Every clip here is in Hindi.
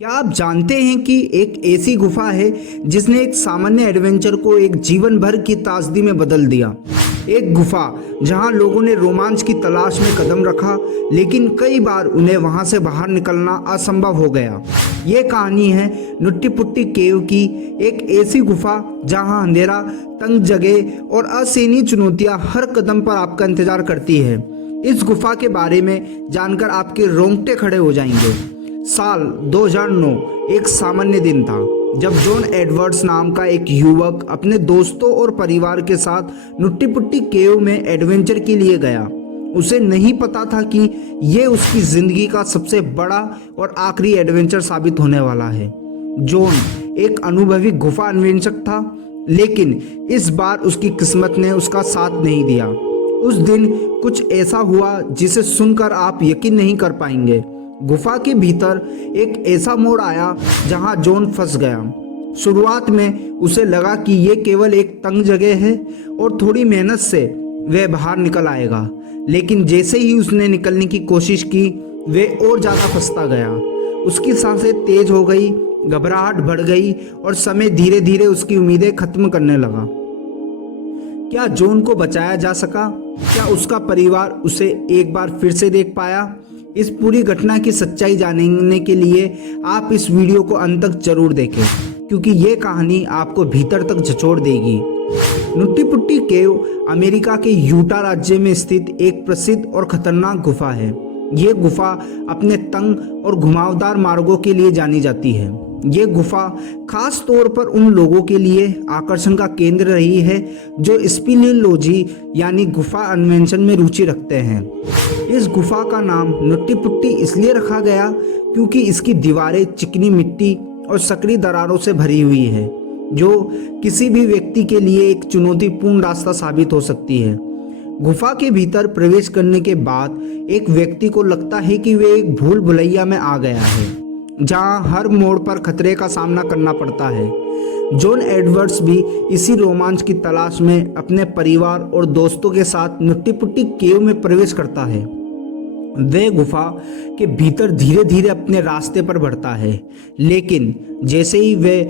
क्या आप जानते हैं कि एक ऐसी गुफा है जिसने एक सामान्य एडवेंचर को एक जीवन भर की त्रासदी में बदल दिया। एक गुफा जहां लोगों ने रोमांच की तलाश में कदम रखा, लेकिन कई बार उन्हें वहां से बाहर निकलना असंभव हो गया। ये कहानी है नुट्टी पुट्टी केव की, एक ऐसी गुफा जहां अंधेरा, तंग जगह और असहनीय चुनौतियां हर कदम पर आपका इंतजार करती है। इस गुफा के बारे में जानकर आपके रोंगटे खड़े हो जाएंगे। साल 2009 एक सामान्य दिन था जब जॉन एडवर्ड्स नाम का एक युवक अपने दोस्तों और परिवार के साथ नुट्टी पुट्टी केव में एडवेंचर के लिए गया। उसे नहीं पता था कि यह उसकी जिंदगी का सबसे बड़ा और आखिरी एडवेंचर साबित होने वाला है। जॉन एक अनुभवी गुफा अन्वेषक था, लेकिन इस बार उसकी किस्मत ने उसका साथ नहीं दिया। उस दिन कुछ ऐसा हुआ जिसे सुनकर आप यकीन नहीं कर पाएंगे। गुफा के भीतर एक ऐसा मोड़ आया जहां जॉन फंस गया। शुरुआत में उसे लगा कि यह केवल एक तंग जगह है और थोड़ी मेहनत से वह बाहर निकल आएगा, लेकिन जैसे ही उसने निकलने की कोशिश की, वह और ज़्यादा फंसता गया। उसकी सांसें तेज हो गई, घबराहट बढ़ गई और समय धीरे धीरे उसकी उम्मीदें खत्म करने लगा। क्या जॉन को बचाया जा सका? क्या उसका परिवार उसे एक बार फिर से देख पाया? इस पूरी घटना की सच्चाई जानने के लिए आप इस वीडियो को अंत तक जरूर देखें, क्योंकि ये कहानी आपको भीतर तक झचोड़ देगी। नुट्टी पुट्टी केव अमेरिका के यूटा राज्य में स्थित एक प्रसिद्ध और खतरनाक गुफा है। ये गुफा अपने तंग और घुमावदार मार्गों के लिए जानी जाती है। ये गुफा खास तौर पर उन लोगों के लिए आकर्षण का केंद्र रही है जो स्पिलियोलॉजी यानी गुफा अन्वेषण में रुचि रखते हैं। इस गुफा का नाम नुट्टी पुट्टी इसलिए रखा गया क्योंकि इसकी दीवारें चिकनी मिट्टी और सक्रिय दरारों से भरी हुई है, जो किसी भी व्यक्ति के लिए एक चुनौतीपूर्ण रास्ता साबित हो सकती है। गुफा के भीतर प्रवेश करने के बाद एक व्यक्ति को लगता है कि वे एक भूल भुलैया में आ गया है, जहां हर मोड़ पर खतरे का सामना करना पड़ता है। जॉन एडवर्ड्स भी इसी रोमांच की तलाश में अपने परिवार और दोस्तों के साथ नुट्टी पुट्टी केव में प्रवेश करता है। वह गुफा के भीतर धीरे धीरे अपने रास्ते पर बढ़ता है, लेकिन जैसे ही वह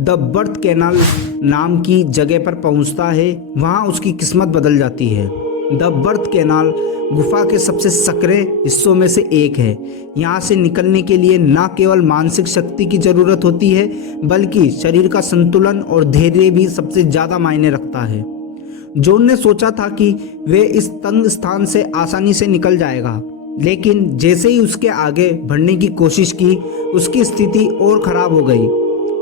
द बर्थ कैनाल नाम की जगह पर पहुंचता है, वहां उसकी किस्मत बदल जाती है। द बर्थ कैनाल गुफा के सबसे सक्रिय हिस्सों में से एक है। यहाँ से निकलने के लिए न केवल मानसिक शक्ति की जरूरत होती है, बल्कि शरीर का संतुलन और धैर्य भी सबसे ज़्यादा मायने रखता है। जॉन ने सोचा था कि वह इस तंग स्थान से आसानी से निकल जाएगा, लेकिन जैसे ही उसके आगे बढ़ने की कोशिश की, उसकी स्थिति और खराब हो गई।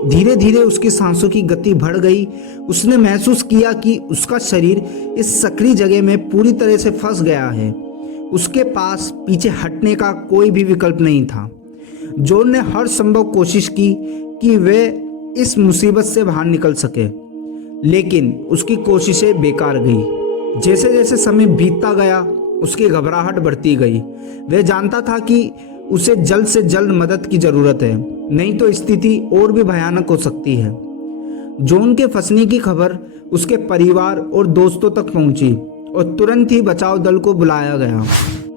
धीरे धीरे उसकी सांसों की गति बढ़ गई। उसने महसूस किया कि उसका शरीर इस सक्रिय जगह में पूरी तरह से फंस गया है। उसके पास पीछे हटने का कोई भी विकल्प नहीं था। जॉन ने हर संभव कोशिश की कि वह इस मुसीबत से बाहर निकल सके, लेकिन उसकी कोशिशें बेकार गई। जैसे जैसे समय बीतता गया, उसकी घबराहट बढ़ती गई। वह जानता था कि उसे जल्द से जल्द मदद की जरूरत है, नहीं तो स्थिति और भी भयानक हो सकती है। जॉन के फंसने की खबर उसके परिवार और दोस्तों तक पहुंची और तुरंत ही बचाव दल को बुलाया गया,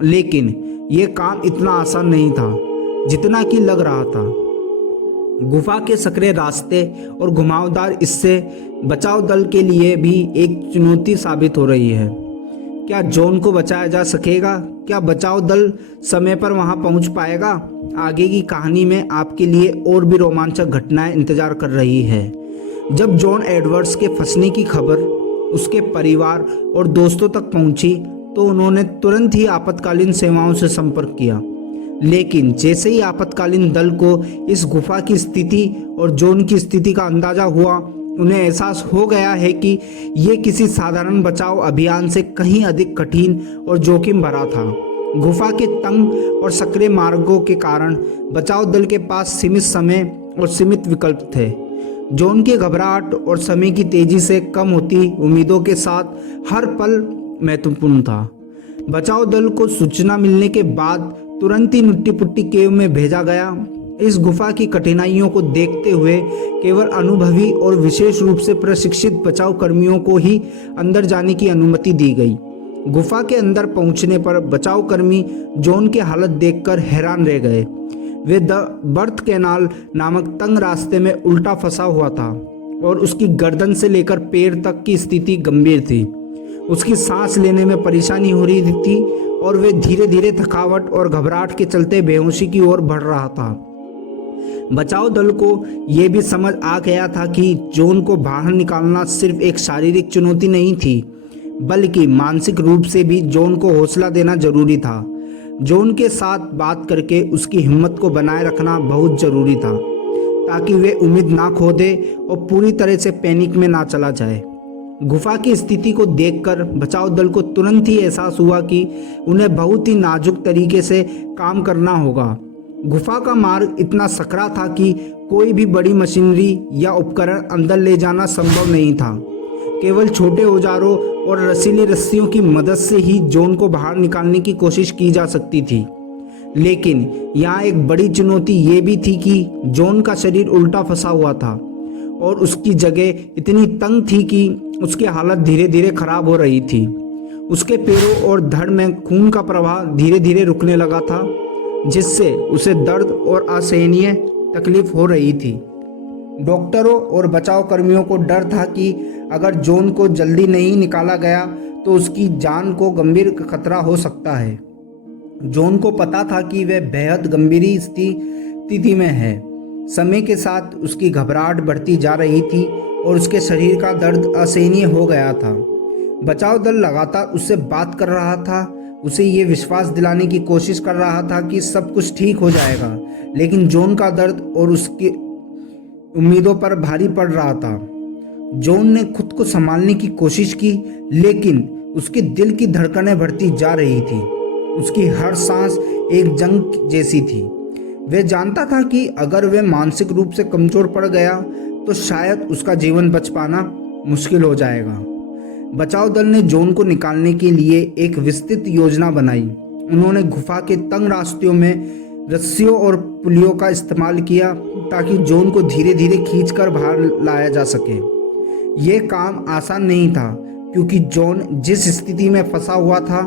लेकिन यह काम इतना आसान नहीं था जितना कि लग रहा था। गुफा के सक्रिय रास्ते और घुमावदार हिस्से बचाव दल के लिए भी एक चुनौती साबित हो रही है। क्या जॉन को बचाया जा सकेगा? क्या बचाव दल समय पर वहां पहुंच पाएगा? आगे की कहानी में आपके लिए और भी रोमांचक घटनाएं इंतजार कर रही है। जब जॉन एडवर्ड्स के फंसने की खबर उसके परिवार और दोस्तों तक पहुंची, तो उन्होंने तुरंत ही आपातकालीन सेवाओं से संपर्क किया। लेकिन जैसे ही आपातकालीन दल को इस गुफा की स्थिति और जॉन की स्थिति का अंदाजा हुआ, उन्हें एहसास हो गया है कि ये किसी साधारण बचाव अभियान से कहीं अधिक कठिन और जोखिम भरा था। गुफा के तंग और सक्रिय मार्गों के कारण बचाव दल के पास सीमित समय और सीमित विकल्प थे। जॉन की घबराहट और समय की तेजी से कम होती उम्मीदों के साथ हर पल महत्वपूर्ण था। बचाव दल को सूचना मिलने के बाद तुरंत ही नुट्टी पुट्टी केव में भेजा गया। इस गुफा की कठिनाइयों को देखते हुए केवल अनुभवी और विशेष रूप से प्रशिक्षित बचाव कर्मियों को ही अंदर जाने की अनुमति दी गई। गुफा के अंदर पहुंचने पर बचाव कर्मी जॉन की हालत देखकर हैरान रह गए। वे द बर्थ कैनाल नामक तंग रास्ते में उल्टा फंसा हुआ था और उसकी गर्दन से लेकर पैर तक की स्थिति गंभीर थी। उसकी सांस लेने में परेशानी हो रही थी और वे धीरे धीरे थकावट और घबराहट के चलते बेहोशी की ओर बढ़ रहा था। बचाव दल को यह भी समझ आ गया था कि जॉन को बाहर निकालना सिर्फ एक शारीरिक चुनौती नहीं थी, बल्कि मानसिक रूप से भी जॉन को हौसला देना जरूरी था। जॉन के साथ बात करके उसकी हिम्मत को बनाए रखना बहुत जरूरी था, ताकि वे उम्मीद ना खो दे और पूरी तरह से पैनिक में ना चला जाए। गुफा की स्थिति को देखकर बचाव दल को तुरंत ही एहसास हुआ कि उन्हें बहुत ही नाजुक तरीके से काम करना होगा। गुफा का मार्ग इतना सकरा था कि कोई भी बड़ी मशीनरी या उपकरण अंदर ले जाना संभव नहीं था। केवल छोटे औजारों और रसीली रस्सियों की मदद से ही जॉन को बाहर निकालने की कोशिश की जा सकती थी। लेकिन यहाँ एक बड़ी चुनौती ये भी थी कि जॉन का शरीर उल्टा फंसा हुआ था और उसकी जगह इतनी तंग थी कि उसकी हालत धीरे धीरे खराब हो रही थी। उसके पैरों और धड़ में खून का प्रवाह धीरे धीरे रुकने लगा था, जिससे उसे दर्द और असहनीय तकलीफ हो रही थी। डॉक्टरों और बचाव कर्मियों को डर था कि अगर जॉन को जल्दी नहीं निकाला गया तो उसकी जान को गंभीर खतरा हो सकता है। जॉन को पता था कि वह बेहद गंभीर स्थिति में है। समय के साथ उसकी घबराहट बढ़ती जा रही थी और उसके शरीर का दर्द असहनीय हो गया था। बचाव दल लगातार उससे बात कर रहा था, उसे ये विश्वास दिलाने की कोशिश कर रहा था कि सब कुछ ठीक हो जाएगा, लेकिन जॉन का दर्द और उसकी उम्मीदों पर भारी पड़ रहा था। जॉन ने खुद को संभालने की कोशिश की, लेकिन उसके दिल की धड़कनें बढ़ती जा रही थी। उसकी हर सांस एक जंग जैसी थी। वह जानता था कि अगर वह मानसिक रूप से कमजोर पड़ गया तो शायद उसका जीवन बच पाना मुश्किल हो जाएगा। बचाव दल ने जॉन को निकालने के लिए एक विस्तृत योजना बनाई। उन्होंने गुफा के तंग रास्तों में रस्सियों और पुलियों का इस्तेमाल किया ताकि जॉन को धीरे धीरे खींचकर बाहर लाया जा सके। यह काम आसान नहीं था, क्योंकि जॉन जिस स्थिति में फंसा हुआ था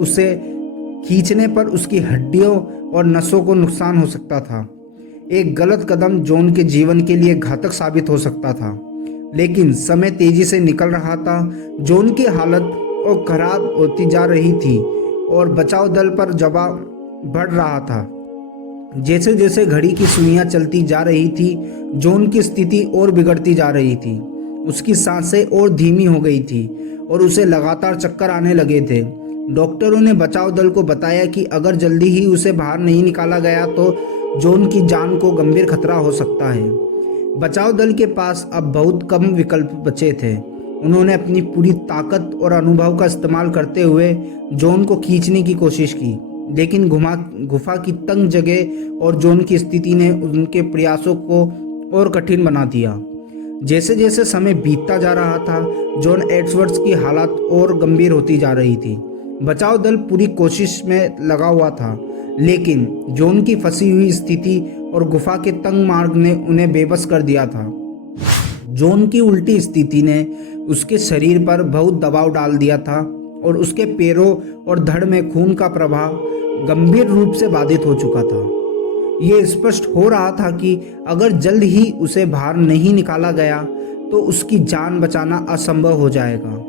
उसे खींचने पर उसकी हड्डियों और नसों को नुकसान हो सकता था। एक गलत कदम जॉन के जीवन के लिए घातक साबित हो सकता था। लेकिन समय तेजी से निकल रहा था। जॉन की हालत और खराब होती जा रही थी और बचाव दल पर दबाव बढ़ रहा था। जैसे जैसे घड़ी की सुइयां चलती जा रही थी, जॉन की स्थिति और बिगड़ती जा रही थी। उसकी सांसें और धीमी हो गई थी और उसे लगातार चक्कर आने लगे थे। डॉक्टरों ने बचाव दल को बताया कि अगर जल्दी ही उसे बाहर नहीं निकाला गया तो जॉन की जान को गंभीर खतरा हो सकता है। बचाव दल के पास अब बहुत कम विकल्प बचे थे। उन्होंने अपनी पूरी ताकत और अनुभव का इस्तेमाल करते हुए जॉन को खींचने की कोशिश की, लेकिन गुफा की तंग जगह और जॉन की स्थिति ने उनके प्रयासों को और कठिन बना दिया। जैसे जैसे समय बीतता जा रहा था, जॉन एड्सवर्थ की हालत और गंभीर होती जा रही थी। बचाव दल पूरी कोशिश में लगा हुआ था, लेकिन जॉन की फंसी हुई स्थिति और गुफा के तंग मार्ग ने उन्हें बेबस कर दिया था। जॉन की उल्टी स्थिति ने उसके शरीर पर बहुत दबाव डाल दिया था और उसके पैरों और धड़ में खून का प्रवाह गंभीर रूप से बाधित हो चुका था। यह स्पष्ट हो रहा था कि अगर जल्द ही उसे बाहर नहीं निकाला गया तो उसकी जान बचाना असंभव हो जाएगा।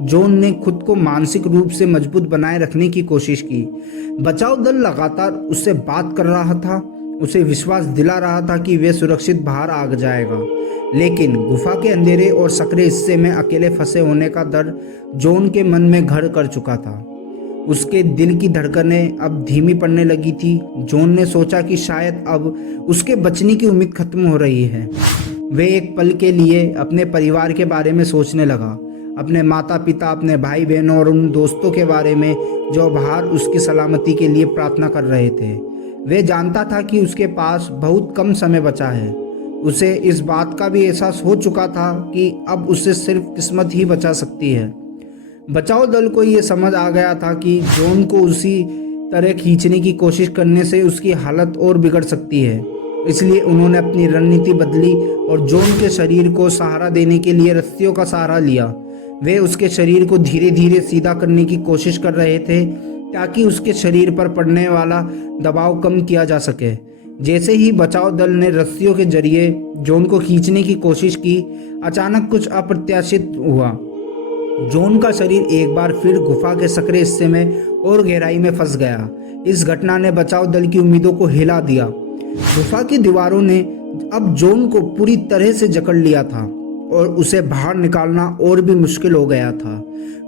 जॉन ने खुद को मानसिक रूप से मजबूत बनाए रखने की कोशिश की। बचाव दल लगातार उससे बात कर रहा था, उसे विश्वास दिला रहा था कि वे सुरक्षित बाहर आ जाएगा, लेकिन गुफा के अंधेरे और सकरे हिस्से में अकेले फंसे होने का डर जॉन के मन में घर कर चुका था। उसके दिल की धड़कनें अब धीमी पड़ने लगी थी। जॉन ने सोचा कि शायद अब उसके बचने की उम्मीद खत्म हो रही है। वे एक पल के लिए अपने परिवार के बारे में सोचने लगा, अपने माता पिता, अपने भाई बहनों और उन दोस्तों के बारे में जो बाहर उसकी सलामती के लिए प्रार्थना कर रहे थे। वे जानता था कि उसके पास बहुत कम समय बचा है। उसे इस बात का भी एहसास हो चुका था कि अब उसे सिर्फ किस्मत ही बचा सकती है। बचाव दल को ये समझ आ गया था कि जॉन को उसी तरह खींचने की कोशिश करने से उसकी हालत और बिगड़ सकती है। इसलिए उन्होंने अपनी रणनीति बदली और जॉन के शरीर को सहारा देने के लिए रस्सियों का सहारा लिया। वे उसके शरीर को धीरे धीरे सीधा करने की कोशिश कर रहे थे ताकि उसके शरीर पर पड़ने वाला दबाव कम किया जा सके। जैसे ही बचाव दल ने रस्सियों के जरिए जॉन को खींचने की कोशिश की, अचानक कुछ अप्रत्याशित हुआ। जॉन का शरीर एक बार फिर गुफा के सकरे हिस्से में और गहराई में फंस गया। इस घटना ने बचाव दल की उम्मीदों को हिला दिया। गुफा की दीवारों ने अब जॉन को पूरी तरह से जकड़ लिया था और उसे बाहर निकालना और भी मुश्किल हो गया था।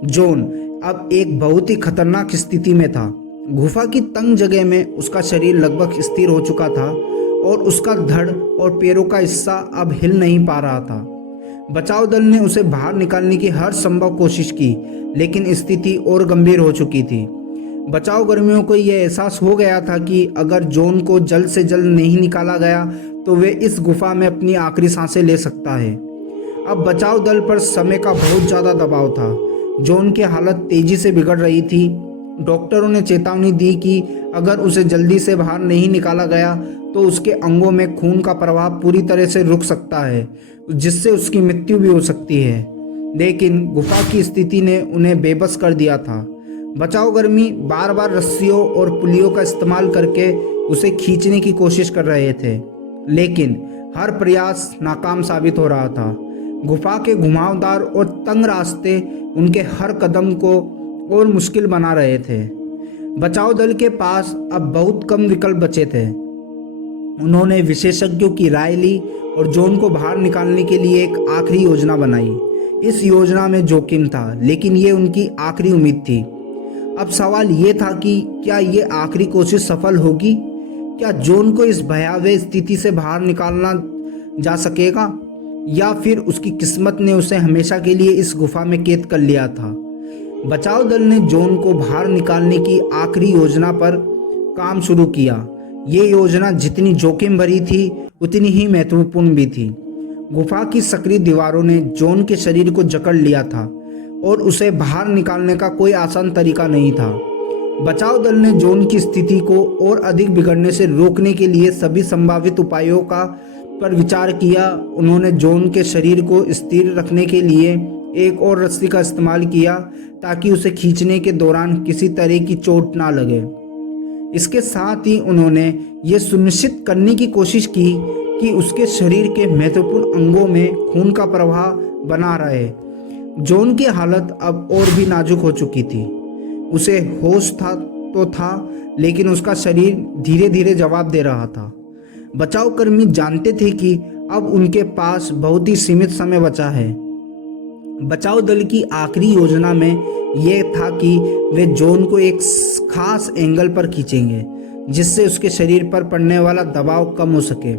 जॉन अब एक बहुत ही खतरनाक स्थिति में था। गुफा की तंग जगह में उसका शरीर लगभग स्थिर हो चुका था और उसका धड़ और पैरों का हिस्सा अब हिल नहीं पा रहा था। बचाव दल ने उसे बाहर निकालने की हर संभव कोशिश की, लेकिन स्थिति और गंभीर हो चुकी थी। बचाव कर्मियों को यह एहसास हो गया था कि अगर जॉन को जल्द से जल्द नहीं निकाला गया तो वे इस गुफा में अपनी आखिरी सांसें ले सकता है। अब बचाव दल पर समय का बहुत ज़्यादा दबाव था। जॉन की हालत तेजी से बिगड़ रही थी। डॉक्टरों ने चेतावनी दी कि अगर उसे जल्दी से बाहर नहीं निकाला गया तो उसके अंगों में खून का प्रवाह पूरी तरह से रुक सकता है, जिससे उसकी मृत्यु भी हो सकती है। लेकिन गुफा की स्थिति ने उन्हें बेबस कर दिया था। बचाव कर्मी बार बार रस्सियों और पुलियों का इस्तेमाल करके उसे खींचने की कोशिश कर रहे थे, लेकिन हर प्रयास नाकाम साबित हो रहा था। गुफा के घुमावदार और तंग रास्ते उनके हर कदम को और मुश्किल बना रहे थे। बचाव दल के पास अब बहुत कम विकल्प बचे थे। उन्होंने विशेषज्ञों की राय ली और जॉन को बाहर निकालने के लिए एक आखिरी योजना बनाई। इस योजना में जोखिम था, लेकिन ये उनकी आखिरी उम्मीद थी। अब सवाल ये था कि क्या ये आखिरी कोशिश सफल होगी? क्या जॉन को इस भयावह स्थिति से बाहर निकालना जा सकेगा, या फिर उसकी किस्मत ने उसे हमेशा के लिए इस गुफा में कैद कर लिया था? बचाव दल ने जॉन को बाहर निकालने की आखिरी योजना पर काम शुरू किया। ये योजना जितनी जोखिम भरी थी उतनी ही महत्वपूर्ण भी थी। गुफा की सक्रिय दीवारों ने जॉन के शरीर को जकड़ लिया था और उसे बाहर निकालने का कोई आसान तरीका नहीं था। बचाव दल ने जॉन की स्थिति को और अधिक बिगड़ने से रोकने के लिए सभी संभावित उपायों पर विचार किया। उन्होंने जॉन के शरीर को स्थिर रखने के लिए एक और रस्सी का इस्तेमाल किया ताकि उसे खींचने के दौरान किसी तरह की चोट ना लगे। इसके साथ ही उन्होंने ये सुनिश्चित करने की कोशिश की कि उसके शरीर के महत्वपूर्ण अंगों में खून का प्रवाह बना रहे। जॉन की हालत अब और भी नाजुक हो चुकी थी। उसे होश था, लेकिन उसका शरीर धीरे धीरे जवाब दे रहा था। बचाव कर्मी जानते थे कि अब उनके पास बहुत ही सीमित समय बचा है। बचाव दल की आखिरी योजना में यह था कि वे जॉन को एक खास एंगल पर खींचेंगे, जिससे उसके शरीर पर पड़ने वाला दबाव कम हो सके।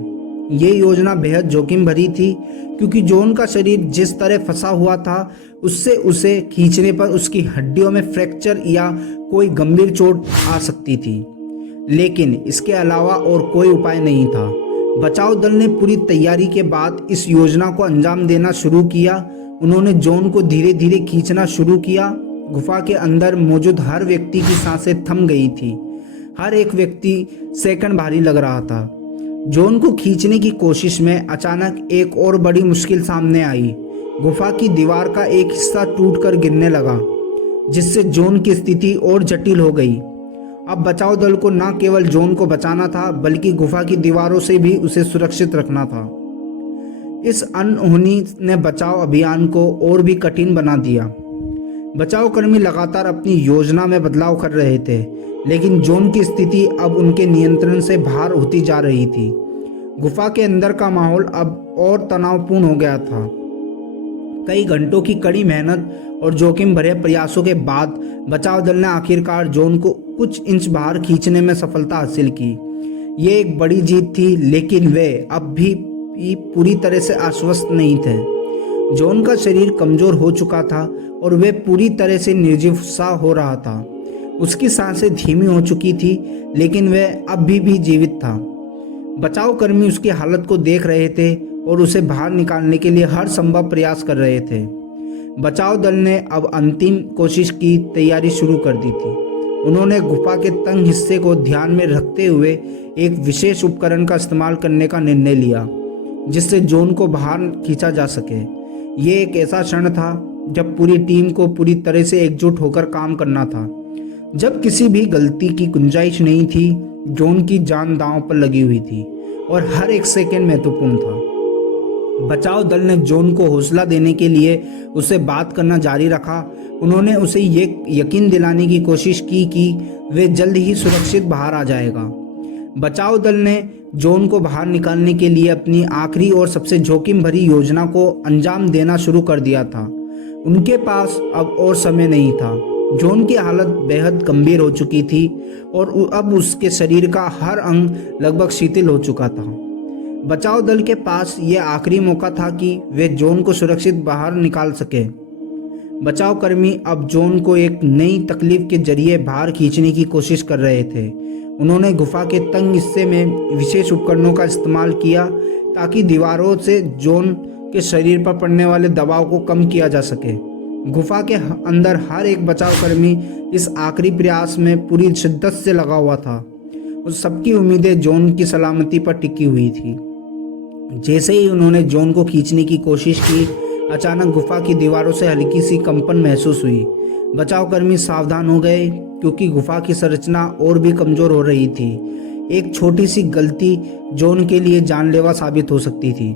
ये योजना बेहद जोखिम भरी थी, क्योंकि जॉन का शरीर जिस तरह फंसा हुआ था उससे उसे खींचने पर उसकी हड्डियों में फ्रैक्चर या कोई गंभीर चोट आ सकती थी। लेकिन इसके अलावा और कोई उपाय नहीं था। बचाव दल ने पूरी तैयारी के बाद इस योजना को अंजाम देना शुरू किया। उन्होंने जॉन को धीरे धीरे खींचना शुरू किया। गुफा के अंदर मौजूद हर व्यक्ति की सांसें थम गई थी। हर एक व्यक्ति सेकंड भारी लग रहा था। जॉन को खींचने की कोशिश में अचानक एक और बड़ी मुश्किल सामने आई। गुफा की दीवार का एक हिस्सा टूटकर गिरने लगा, जिससे जॉन की स्थिति और जटिल हो गई। अब बचाव दल को न केवल जॉन को बचाना था, बल्कि गुफा की दीवारों से भी उसे सुरक्षित रखना था। इस अनहोनी ने बचाव अभियान को और भी कठिन बना दिया। बचाव कर्मी लगातार अपनी योजना में बदलाव कर रहे थे, लेकिन जॉन की स्थिति अब उनके नियंत्रण से बाहर होती जा रही थी। गुफा के अंदर का माहौल अब और तनावपूर्ण हो गया था। कई घंटों की कड़ी मेहनत और जोखिम भरे प्रयासों के बाद बचाव दल ने आखिरकार जॉन को कुछ इंच बाहर खींचने में सफलता हासिल की। ये एक बड़ी जीत थी, लेकिन वे अब भी पूरी तरह से आश्वस्त नहीं थे। जॉन का शरीर कमजोर हो चुका था और वे पूरी तरह से निर्जीव सा हो रहा था। उसकी सांसें धीमी हो चुकी थी, लेकिन वह अब भी जीवित था। बचाव कर्मी उसकी हालत को देख रहे थे और उसे बाहर निकालने के लिए हर संभव प्रयास कर रहे थे। बचाव दल ने अब अंतिम कोशिश की तैयारी शुरू कर दी थी। उन्होंने गुफा के तंग हिस्से को ध्यान में रखते हुए एक विशेष उपकरण का इस्तेमाल करने का निर्णय लिया, जिससे जॉन को बाहर खींचा जा सके। ये एक ऐसा क्षण था जब पूरी टीम को पूरी तरह से एकजुट होकर काम करना था। जब किसी भी गलती की गुंजाइश नहीं थी। जॉन की जान दांव पर लगी हुई थी और हर एक सेकंड महत्वपूर्ण था। बचाव दल ने जॉन को हौसला देने के लिए उससे बात करना जारी रखा। उन्होंने उसे ये यकीन दिलाने की कोशिश की कि वे जल्द ही सुरक्षित बाहर आ जाएगा। बचाव दल ने जॉन को बाहर निकालने के लिए अपनी आखिरी और सबसे जोखिम भरी योजना को अंजाम देना शुरू कर दिया था। उनके पास अब और समय नहीं था। जॉन की हालत बेहद गंभीर हो चुकी थी और अब उसके शरीर का हर अंग लगभग शिथिल हो चुका था। बचाव दल के पास यह आखिरी मौका था कि वे जॉन को सुरक्षित बाहर निकाल सके। बचाव कर्मी अब जॉन को एक नई तकलीफ के जरिए बाहर खींचने की कोशिश कर रहे थे। उन्होंने गुफा के तंग हिस्से में विशेष उपकरणों का इस्तेमाल किया ताकि दीवारों से जॉन के शरीर पर पड़ने वाले दबाव को कम किया जा सके। गुफा के अंदर हर एक बचाव कर्मी इस आखिरी प्रयास में पूरी शिद्दत से लगा हुआ था। उस सबकी उम्मीदें जॉन की सलामती पर टिकी हुई थी। जैसे ही उन्होंने जॉन को खींचने की कोशिश की, अचानक गुफा की दीवारों से हल्की सी कंपन महसूस हुई। बचाव कर्मी सावधान हो गए क्योंकि गुफा की संरचना और भी कमजोर हो रही थी। एक छोटी सी गलती जॉन के लिए जानलेवा साबित हो सकती थी।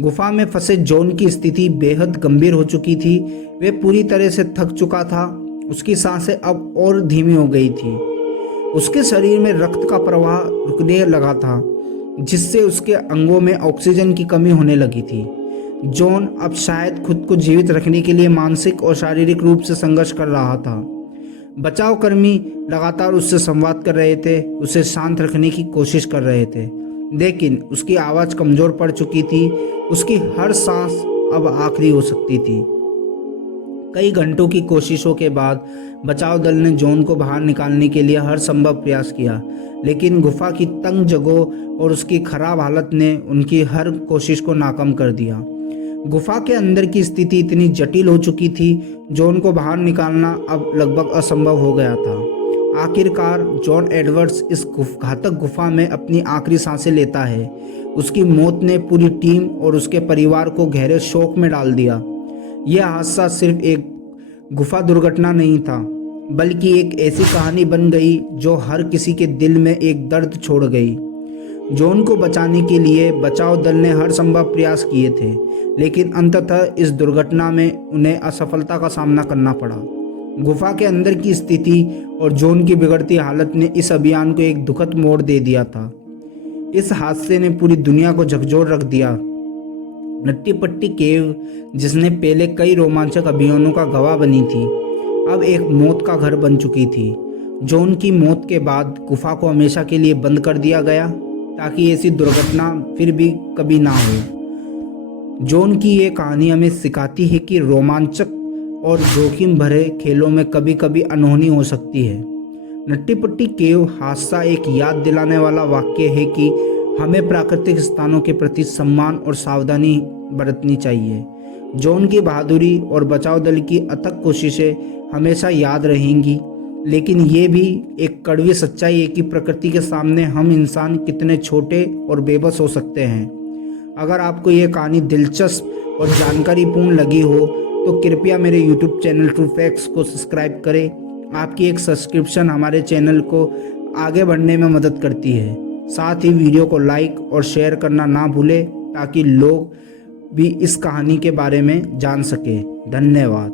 गुफा में फंसे जॉन की स्थिति बेहद गंभीर हो चुकी थी। वे पूरी तरह से थक चुका था। उसकी सांसें अब और धीमी हो गई थी। उसके शरीर में रक्त का प्रवाह रुकने लगा था, जिससे उसके अंगों में ऑक्सीजन की कमी होने लगी थी। जॉन अब शायद खुद को जीवित रखने के लिए मानसिक और शारीरिक रूप से संघर्ष कर रहा था। बचाव कर्मी लगातार उससे संवाद कर रहे थे, उसे शांत रखने की कोशिश कर रहे थे, लेकिन उसकी आवाज़ कमज़ोर पड़ चुकी थी। उसकी हर सांस अब आखिरी हो सकती थी। कई घंटों की कोशिशों के बाद बचाव दल ने जॉन को बाहर निकालने के लिए हर संभव प्रयास किया, लेकिन गुफा की तंग जगहों और उसकी खराब हालत ने उनकी हर कोशिश को नाकाम कर दिया। गुफा के अंदर की स्थिति इतनी जटिल हो चुकी थी, जॉन को बाहर निकालना अब लगभग असंभव हो गया था। आखिरकार जॉन एडवर्ड्स इस घातक गुफा में अपनी आखिरी सांसें लेता है। उसकी मौत ने पूरी टीम और उसके परिवार को गहरे शोक में डाल दिया। यह हादसा सिर्फ एक गुफा दुर्घटना नहीं था, बल्कि एक ऐसी कहानी बन गई जो हर किसी के दिल में एक दर्द छोड़ गई। जॉन को बचाने के लिए बचाव दल ने हर संभव प्रयास किए थे, लेकिन अंततः इस दुर्घटना में उन्हें असफलता का सामना करना पड़ा। गुफा के अंदर की स्थिति और जॉन की बिगड़ती हालत ने इस अभियान को एक दुखद मोड़ दे दिया था। इस हादसे ने पूरी दुनिया को झकझोर रख दिया। नट्टी पट्टी केव, जिसने पहले कई रोमांचक अभियानों का गवाह बनी थी, अब एक मौत का घर बन चुकी थी। जॉन की मौत के बाद गुफा को हमेशा के लिए बंद कर दिया गया ताकि ऐसी दुर्घटना फिर भी कभी ना हो। जॉन की ये कहानी हमें सिखाती है कि रोमांचक और जोखिम भरे खेलों में कभी कभी अनहोनी हो सकती है। नट्टी पट्टी केव हादसा एक याद दिलाने वाला वाक्य है कि हमें प्राकृतिक स्थानों के प्रति सम्मान और सावधानी बरतनी चाहिए। जॉन की बहादुरी और बचाव दल की अथक कोशिशें हमेशा याद रहेंगी, लेकिन ये भी एक कड़वी सच्चाई है कि प्रकृति के सामने हम इंसान कितने छोटे और बेबस हो सकते हैं। अगर आपको ये कहानी दिलचस्प और जानकारीपूर्ण लगी हो तो कृपया मेरे YouTube चैनल ट्रू फैक्ट्स को सब्सक्राइब करें। आपकी एक सब्सक्रिप्शन हमारे चैनल को आगे बढ़ने में मदद करती है। साथ ही वीडियो को लाइक और शेयर करना ना भूलें ताकि लोग भी इस कहानी के बारे में जान सकें। धन्यवाद।